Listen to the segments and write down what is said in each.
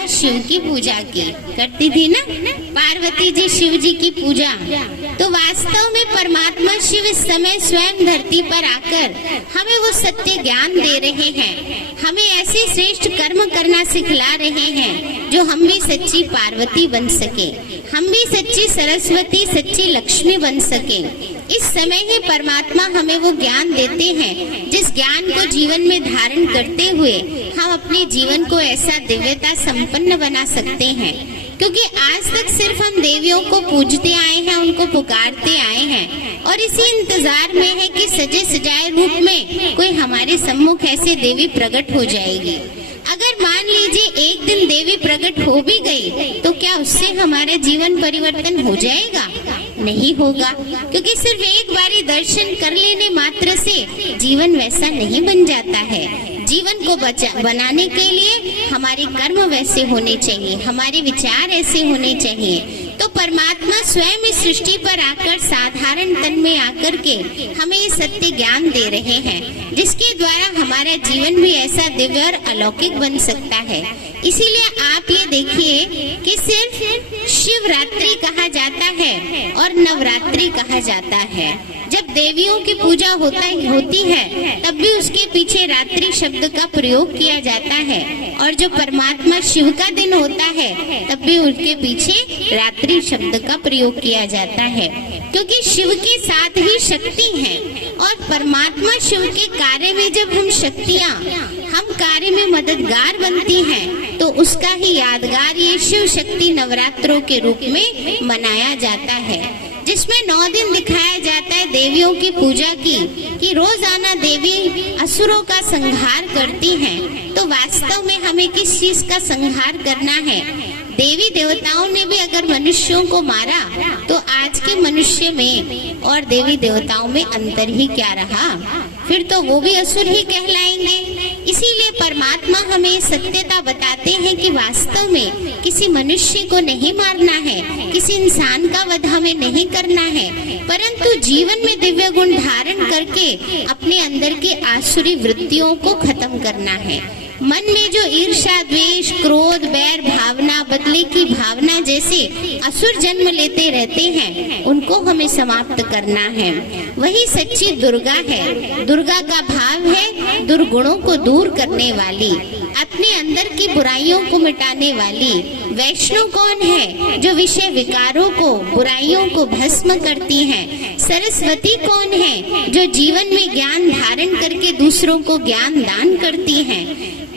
परमात्मा शिव की पूजा की करती थी ना पार्वती जी, शिव जी की पूजा। तो वास्तव में परमात्मा शिव इस समय स्वयं धरती पर आकर हमें वो सत्य ज्ञान दे रहे हैं, हमें ऐसे श्रेष्ठ कर्म करना सिखला रहे हैं जो हम भी सच्ची पार्वती बन सके, हम भी सच्ची सरस्वती, सच्ची लक्ष्मी बन सके। इस समय ही परमात्मा हमें वो ज्ञान देते हैं जिस ज्ञान को जीवन में धारण करते हुए हम अपने जीवन को ऐसा दिव्यता संपन्न बना सकते हैं। क्योंकि आज तक सिर्फ हम देवियों को पूजते आए हैं, उनको पुकारते आए हैं और इसी इंतजार में है कि सजे सजाए रूप में कोई हमारे सम्मुख ऐसे देवी प्रकट हो जाएगी। अगर मान लीजिए एक दिन देवी प्रकट हो भी गई तो क्या उससे हमारा जीवन परिवर्तन हो जाएगा? नहीं होगा, क्योंकि सिर्फ एक बारी दर्शन कर लेने मात्र से जीवन वैसा नहीं बन जाता है। जीवन को बनाने के लिए हमारे कर्म वैसे होने चाहिए, हमारे विचार ऐसे होने चाहिए। तो परमात्मा स्वयं इस सृष्टि पर आकर साधारण तन में आकर के हमें ये सत्य ज्ञान दे रहे हैं जिसके द्वारा हमारा जीवन भी ऐसा दिव्य और अलौकिक बन सकता है। इसीलिए आप ये देखिए कि सिर्फ शिवरात्रि कहा जाता है और नवरात्रि कहा जाता है। जब देवियों की पूजा होती है तब भी उसके पीछे रात्रि शब्द का प्रयोग किया जाता है, और जो परमात्मा शिव का दिन होता है तब भी उनके पीछे रात्रि शब्द का प्रयोग किया जाता है, क्योंकि शिव के साथ ही शक्ति है और परमात्मा शिव के कार्य में जब हम कार्य में मददगार बनती हैं तो उसका ही यादगार ये शिव शक्ति नवरात्रों के रूप में मनाया जाता है, जिसमें 9 दिन दिखाया जाता है देवियों की पूजा की कि रोजाना देवी असुरों का संहार करती हैं। तो वास्तव में हमें किस चीज का संहार करना है? देवी देवताओं ने भी अगर मनुष्यों को मारा तो आज के मनुष्य में और देवी देवताओं में अंतर ही क्या रहा? फिर तो वो भी असुर ही कहलाएंगे। इसीलिए परमात्मा हमें सत्यता बताते हैं कि वास्तव में किसी मनुष्य को नहीं मारना है, किसी इंसान का वध हमें नहीं करना है, परंतु जीवन में दिव्य गुण धारण करके अपने अंदर की आसुरी वृत्तियों को खत्म करना है। मन में जो ईर्ष्या, द्वेष, क्रोध, बैर भावना, बदले की भावना जैसे असुर जन्म लेते रहते हैं उनको हमें समाप्त करना है। वही सच्ची दुर्गा है। दुर्गा का भाव है दुर्गुणों को दूर करने वाली, अपने अंदर की बुराइयों को मिटाने वाली। वैष्णव कौन है? जो विषय विकारों को, बुराइयों को भस्म करती हैं। सरस्वती कौन है? जो जीवन में ज्ञान धारण करके दूसरों को ज्ञान दान करती हैं।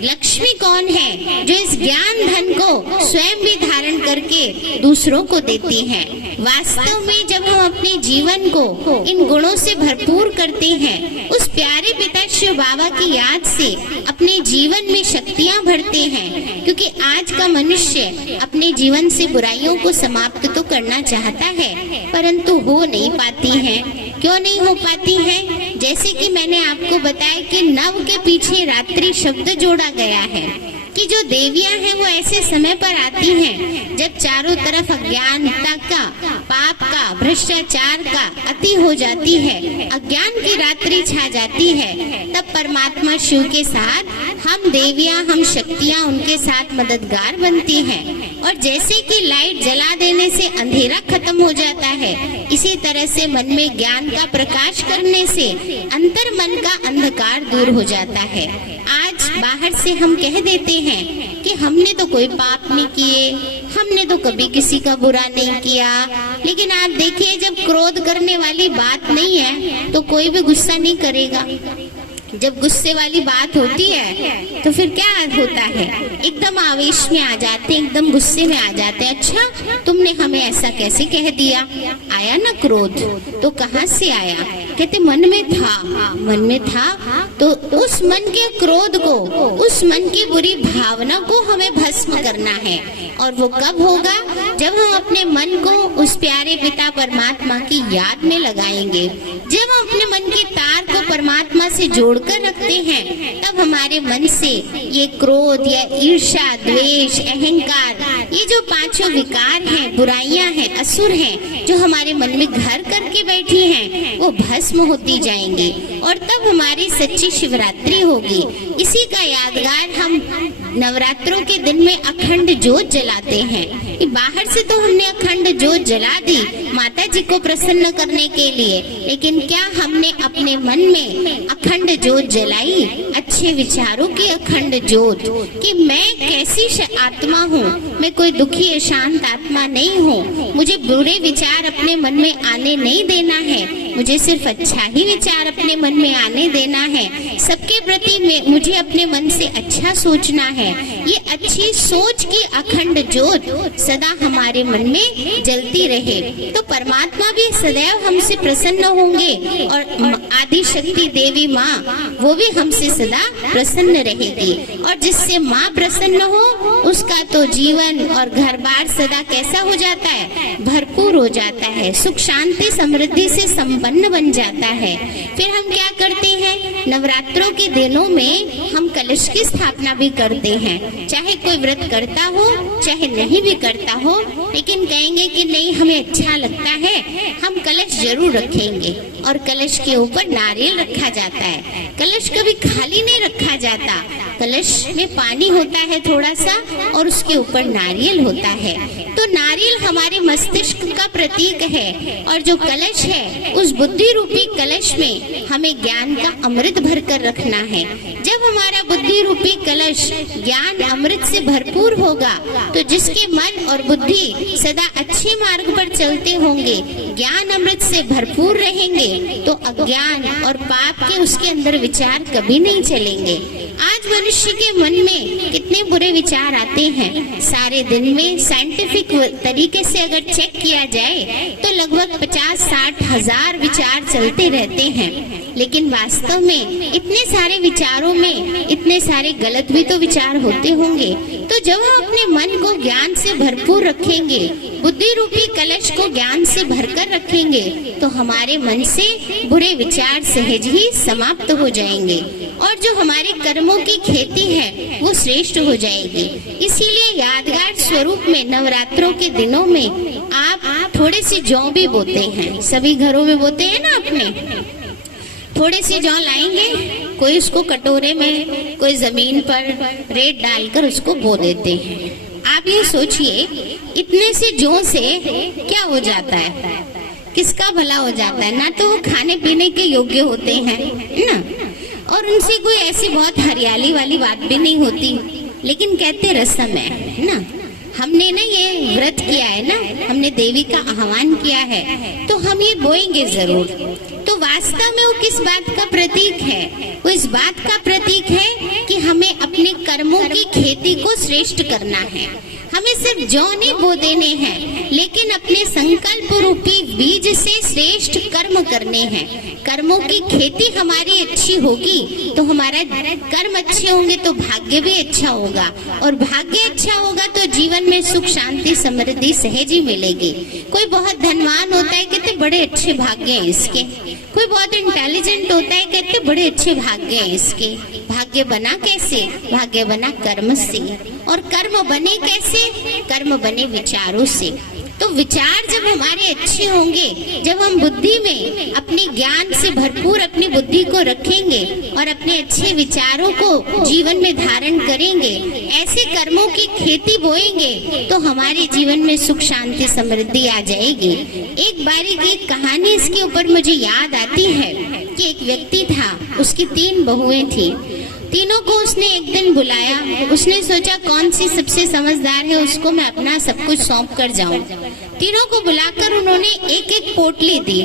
लक्ष्मी कौन है? जो इस ज्ञान धन को स्वयं भी धारण करके दूसरों को देती हैं। वास्तव में जब हम अपने जीवन को इन गुणों से भरपूर करते हैं, उस प्यारे पिता शिव बाबा की याद से अपने जीवन में शक्तियां भरते हैं, क्योंकि आज का मनुष्य अपने जीवन से बुराइयों को समाप्त तो करना चाहता है परंतु हो नहीं पाती है। क्यों नहीं हो पाती है? जैसे कि मैंने आपको बताया कि नव के पीछे रात्रि शब्द जोड़ा गया है कि जो देवियां हैं वो ऐसे समय पर आती हैं जब चारों तरफ अज्ञानता का, पाप का, भ्रष्टाचार का अति हो जाती है, अज्ञान की रात्रि छा जाती है। तब परमात्मा शिव के साथ हम देवियां, हम शक्तियां उनके साथ मददगार बनती हैं। और जैसे कि लाइट जला देने से अंधेरा खत्म हो जाता है, इसी तरह से मन में ज्ञान का प्रकाश करने से अंतर मन का अंधकार दूर हो जाता है। आज बाहर से हम कह देते हैं कि हमने तो कोई पाप नहीं किए, हमने तो कभी किसी का बुरा नहीं किया, लेकिन आप देखिए जब क्रोध करने वाली बात नहीं है तो कोई भी गुस्सा नहीं करेगा। जब गुस्से वाली बात होती है तो फिर क्या होता है? एकदम आवेश में आ जाते हैं, एकदम गुस्से में आ जाते हैं। अच्छा, तुमने हमें ऐसा कैसे कह दिया? आया ना क्रोध, तो कहाँ से आया? कहते मन में था। मन में था तो उस मन के क्रोध को, उस मन की बुरी भावना को हमें भस्म करना है। और वो कब होगा? जब हम अपने मन को उस प्यारे पिता परमात्मा की याद में लगाएंगे। जब हम अपने मन की तार को परमात्मा से जोड़कर रखते हैं तब हमारे मन से ये क्रोध या ईर्ष्या, द्वेष, अहंकार ये जो पांचों विकार हैं, बुराइयां हैं, असुर हैं, जो हमारे मन में घर करके बैठी हैं, वो भस्म होती जाएंगी और तब हमारी सच्ची शिवरात्रि होगी। इसी का यादगार हम नवरात्रों के दिन में अखंड जोत जलाते हैं। बाहर से तो हमने अखंड जोत जला दी माता जी को प्रसन्न करने के लिए, लेकिन क्या हमने अपने मन में अखंड जोत जलाई, अच्छे विचारों की अखंड जोत, कि मैं कैसी आत्मा हूँ, मैं कोई दुखी अशांत आत्मा नहीं हूँ, मुझे बुरे विचार अपने मन में आने नहीं देना है, मुझे सिर्फ अच्छा ही विचार अपने मन में आने देना है, सबके प्रति मुझे अपने मन से अच्छा सोचना है। ये अच्छी सोच की अखंड जोत सदा हमारे मन में जलती रहे, तो परमात्मा भी सदैव हमसे प्रसन्न होंगे और आदि शक्ति देवी माँ वो भी हमसे सदा प्रसन्न रहेगी। और जिससे माँ प्रसन्न हो उसका तो जीवन और घर बार सदा कैसा हो जाता है, भरपूर हो जाता है, सुख शांति समृद्धि से संपन्न बन जाता है। फिर हम क्या करते हैं, नवरात्रों के दिनों में हम कलश की स्थापना भी करते हैं। चाहे कोई व्रत करता हो चाहे नहीं भी करता हो, लेकिन कहेंगे कि नहीं हमें अच्छा लगता है, हम कलश जरूर रखेंगे। और कलश के ऊपर नारियल रखा जाता है। कलश कभी खाली नहीं रखा जाता, कलश में पानी होता है थोड़ा सा और उसके ऊपर नारियल होता है। तो नारियल हमारे मस्तिष्क का प्रतीक है और जो कलश है उस बुद्धि रूपी कलश में हमें ज्ञान का अमृत भर कर रखना है। जब हमारा बुद्धि रूपी कलश ज्ञान अमृत से भरपूर होगा तो जिसके मन और बुद्धि सदा अच्छे मार्ग पर चलते होंगे, ज्ञान अमृत से भरपूर रहेंगे, तो अज्ञान और पाप के उसके अंदर विचार कभी नहीं चलेंगे। आज मनुष्य के मन में कितने बुरे विचार आते हैं, सारे दिन में साइंटिफिक तरीके से अगर चेक किया जाए तो लगभग 50-60 हजार विचार चलते रहते हैं। लेकिन वास्तव में इतने सारे विचारों में इतने सारे गलत भी तो विचार होते होंगे। तो जब हम अपने मन को ज्ञान से भरपूर रखेंगे, बुद्धि रूपी कलश को ज्ञान से भरकर रखेंगे, तो हमारे मन से बुरे विचार सहज ही समाप्त हो जाएंगे और जो हमारे कर्मों की खेती है वो श्रेष्ठ हो जाएगी। इसीलिए यादगार स्वरूप में नवरात्रों के दिनों में आप थोड़े से जौ भी बोते हैं, सभी घरों में बोते हैं ना अपने, थोड़े से जौ लाएंगे, कोई उसको कटोरे में, कोई जमीन पर रेत डालकर उसको बो देते हैं। आप ये सोचिए इतने से जौ से क्या हो जाता है, किसका भला हो जाता है। ना तो वो खाने पीने के योग्य होते हैं ना, और उनसे कोई ऐसी बहुत हरियाली वाली बात भी नहीं होती, लेकिन कहते रस्म है ना। हमने ना ये व्रत किया है ना, हमने देवी का आह्वान किया है, तो हम ये बोएंगे जरूर। तो वास्तव में वो किस बात का प्रतीक है, वो इस बात का प्रतीक है कि हमें अपने कर्मों की खेती को श्रेष्ठ करना है। हमें सिर्फ जौ नहीं बो देने हैं, लेकिन अपने संकल्प रूपी बीज से श्रेष्ठ कर्म करने हैं। कर्मों की खेती हमारी अच्छी होगी तो हमारा कर्म अच्छे होंगे तो भाग्य भी अच्छा होगा, और भाग्य अच्छा होगा तो जीवन में सुख शांति समृद्धि सहज ही मिलेगी। कोई बहुत धनवान होता है, कहते बड़े अच्छे भाग्य हैं इसके। कोई बहुत इंटेलिजेंट होता है, कहते बड़े अच्छे भाग्य हैं इसके। भाग्य बना कैसे, भाग्य बना कर्म से, और कर्म बने कैसे, कर्म बने विचारों से। तो विचार जब हमारे अच्छे होंगे, जब हम बुद्धि में अपने ज्ञान से भरपूर अपनी बुद्धि को रखेंगे और अपने अच्छे विचारों को जीवन में धारण करेंगे, ऐसे कर्मों की खेती बोएंगे, तो हमारे जीवन में सुख शांति समृद्धि आ जाएगी। एक बारी की कहानी इसके ऊपर मुझे याद आती है कि एक व्यक्ति था, उसकी 3 बहुएं थी। तीनों को उसने एक दिन बुलाया। उसने सोचा कौन सी सबसे समझदार है, उसको मैं अपना सब कुछ सौंप कर जाऊं। तीनों को बुलाकर उन्होंने एक एक पोटली दी।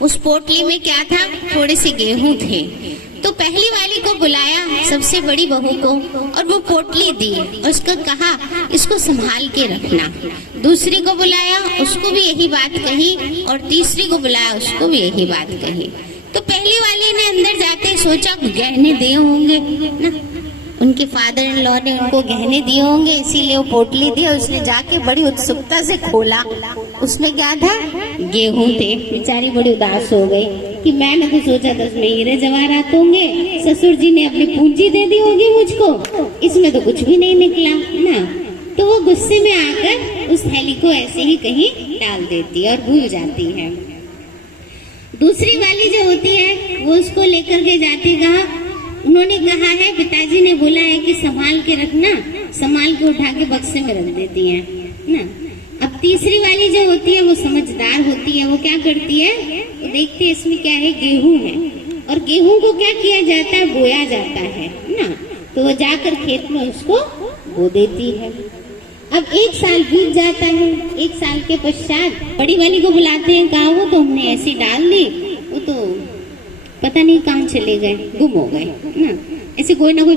उस पोटली में क्या था, थोड़े से गेहूं थे। तो पहली वाली को बुलाया, सबसे बड़ी बहू को, और वो पोटली दी। उसको कहा इसको संभाल के रखना। दूसरी को बुलाया, उसको भी यही बात कही, और तीसरी को बुलाया, उसको भी यही बात कही। तो पहली वाले ने अंदर जाते सोचा गहने दिए होंगे ना, उनके फादर इन लॉ ने उनको गहने दिए होंगे, इसीलिए वो पोटली दी। उसने जाके बड़ी उत्सुकता से खोला, उसमें क्या था, गेहूं थे। बेचारी बड़ी उदास हो गई कि मैंने तो सोचा था इसमें हीरे जवाहरात होंगे, ससुर जी ने अपनी पूंजी दे दी होगी मुझको, इसमें तो कुछ भी नहीं निकला ना। तो वो गुस्से में आकर उस थैली को ऐसे ही कहीं डाल देती है और भूल जाती है। दूसरी वाली जो होती है वो उसको लेकर के जाती, कहा उन्होंने कहा है, पिताजी ने बोला है कि संभाल के रखना, संभाल के उठा के बक्से में रख देती है ना। अब तीसरी वाली जो होती है वो समझदार होती है, वो क्या करती है, वो देखती है इसमें क्या है, गेहूं है, और गेहूं को क्या किया जाता है, बोया जाता है ना। तो वो जाकर खेत में उसको बो देती है। अब 1 साल बीत जाता है। 1 साल के पश्चात बड़ी वाली को बुलाते हैं, कहा वो तो हमने ऐसी डाल दी, वो तो पता नहीं कहाँ चले गए, गुम हो गए ना। ऐसे कोई ना कोई